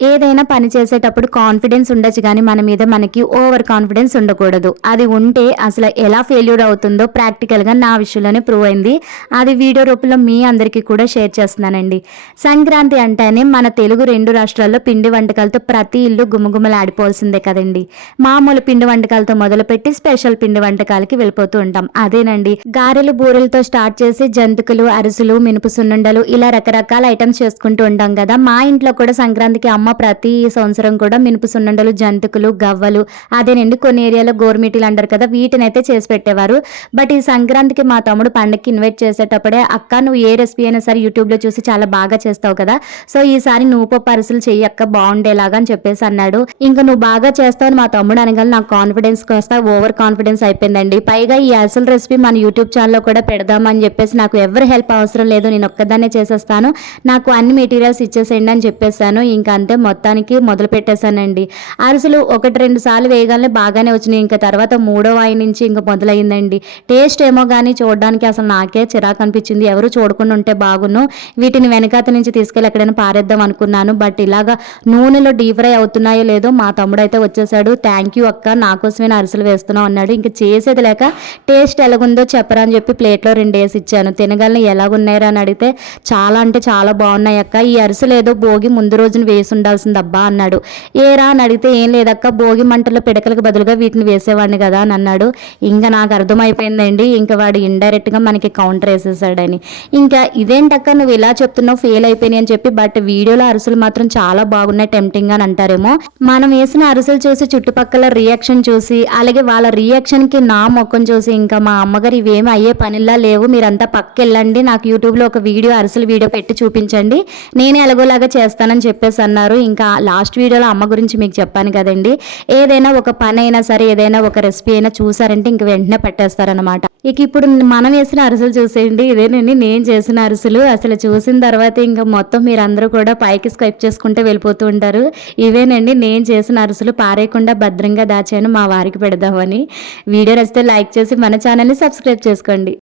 ఏదైనా పని చేసేటప్పుడు కాన్ఫిడెన్స్ ఉండొచ్చు కానీ మన మీద మనకి ఓవర్ కాన్ఫిడెన్స్ ఉండకూడదు. అది ఉంటే అసలు ఎలా ఫెయిల్యూర్ అవుతుందో ప్రాక్టికల్‌గా నా విషయంలోనే ప్రూవ్ అయింది. అది వీడియో రూపంలో మీ అందరికీ కూడా షేర్ చేస్తున్నానండి. సంక్రాంతి అంటేనే మన తెలుగు 2 రాష్ట్రాల్లో పిండి వంటకాలతో ప్రతి ఇల్లు గుమగుమలాడిపోవాల్సిందే కదండీ! మామూలు పిండి వంటకాలతో మొదలుపెట్టి స్పెషల్ పిండి వంటకాలకి వెళ్ళిపోతూ ఉంటాం. అదేనండి గారెలు, బూరెలతో స్టార్ట్ చేసి జంతికలు, అరిసెలు, మినుపు సున్నుండలు ఇలా రకరకాల ఐటెమ్స్ చేసుకుంటూ ఉంటాం కదా! మా ఇంట్లో కూడా సంక్రాంతికి అమ్మ ప్రతి సంవత్సరం కూడా మినుపు సున్నుండలు, జంతికలు, గవ్వలు అదేనండి కొన్ని ఏరియాలో గోరుమిటీలు అంటారు కదా! వీటినైతే చేసి పెట్టేవారు. బట్ ఈ సంక్రాంతికి మా తమ్ముడు పండగకి ఇన్వైట్ చేసేటప్పుడే "అక్క నువ్వు ఏ రెసిపీ అయినా సరే యూట్యూబ్‌లో చూసి చాలా బాగా చేస్తావు కదా! సో ఈసారి నువ్వు పప్పు అరిసెలు చెయ్యి అక్క బావుండేలాగా" అని చెప్పేసి అన్నాడు. ఇంక "నువ్వు బాగా చేస్తావని" మా తమ్ముడు అనగానే నాకు కాన్ఫిడెన్స్ కాస్త ఓవర్ కాన్ఫిడెన్స్ అయిపోయిందండి. పైగా ఈ అరిసెల రెసిపీ మన యూట్యూబ్ ఛానల్‌లో కూడా పెడదామని చెప్పేసి నాకు ఎవరి హెల్ప్ అవసరం లేదు. నేను ఒక్కదాన్నే చేసేస్తాను. నాకు అన్ని మెటీరియల్స్ ఇచ్చేసేయండి అని చెప్పేసాను. ఇంక అంతే మొత్తానికి మొదలు పెట్టేశానండి. అరిసెలు 1, 2 సార్లు వేయగానే బాగానే వచ్చినాయి. ఇంక తర్వాత మూడో వాయి నుంచి ఇంక మొదలయ్యిందండి. టేస్ట్ ఏమో గానీ చూడడానికి అసలు నాకే చిరాకు అనిపించింది. ఎవరు చూడకుండా ఉంటే బాగున్ను. వీటిని వెనకాత నుంచి తీసుకెళ్ళి ఎక్కడైనా పారేద్దాం అనుకున్నాను. బట్ ఇలాగా నూనెలో డీప్ ఫ్రై అవుతున్నాయో లేదో మా తమ్ముడైతే వచ్చేసాడు. "థ్యాంక్ యూ అక్క నాకోసమే అరిసెలు వేస్తున్నావు" అన్నాడు. ఇంక చేసేది లేక టేస్ట్ ఎలాగుందో చెప్పరా అని చెప్పి ప్లేట్‌లో 2 ఏసి ఇచ్చాను. తినగానే ఎలాగున్నాయిరా అని అడిగితే చాలా అంటే చాలా బాగున్నాయి అక్క. ఈ అరిసెలు ఏదో భోగి ముందు రోజున వేసి ఉండాల్సిందబ్బా అన్నాడు. "ఏరా" అని అడిగితే "ఏం లేదక్క భోగి మంటల్లో పిడకలకు బదులుగా వీటిని వేసేవాడిని కదా" అని అన్నాడు. ఇంకా నాకు అర్థమైపోయిందండి. ఇంక వాడు ఇండైరెక్ట్‌గా మనకి కౌంటర్ వేసేసాడని. ఇంకా "ఇదేంటక్క నువ్వు ఇలా చెప్తున్నావు ఫెయిల్ అయిపోయినాయి" అని చెప్పి బట్ వీడియోలో అరిసెలు మాత్రం చాలా బాగున్నాయి టెంప్టింగ్‌గా అని అంటారేమో. మనం వేసిన అరిసెలు చూసి చుట్టుపక్కల రియాక్షన్ చూసి అలాగే వాళ్ళ రియాక్షన్‌కి నా మొఖం చూసి ఇంకా మా అమ్మగారు "ఇవేమి అయ్యే పనిలా లేవు మీరంతా పక్కకెళ్ళండి నాకు యూట్యూబ్‌లో ఒక వీడియో అరిసెల వీడియో పెట్టి చూపించండి నేనే ఎలాగోలాగా చేస్తానని" చెప్పేసి అన్నారు. ఇంకా లాస్ట్ వీడియోలో అమ్మ గురించి మీకు చెప్పాను కదండి. ఏదైనా ఒక పని అయినా సరే ఏదైనా ఒక రెసిపీ అయినా చూసారంటే ఇంక వెంటనే పెట్టేస్తారనమాట. ఇక ఇప్పుడు మనం వేసిన అరిసెలు చూసేయండి. ఇదేనండి నేను చేసిన అరిసెలు. అసలు చూసిన తర్వాత ఇంక మొత్తం మీరందరూ కూడా పైకి స్వైప్ చేసుకుంటే వెళ్ళిపోతూ ఉంటారు. ఇవేనండి నేను చేసిన అరిసెలు పారేయకుండా భద్రంగా దాచాను మా వారికి పెడదామని. వీడియో నచ్చితే లైక్ చేసి మన ఛానల్‌ని సబ్స్క్రైబ్ చేసుకోండి.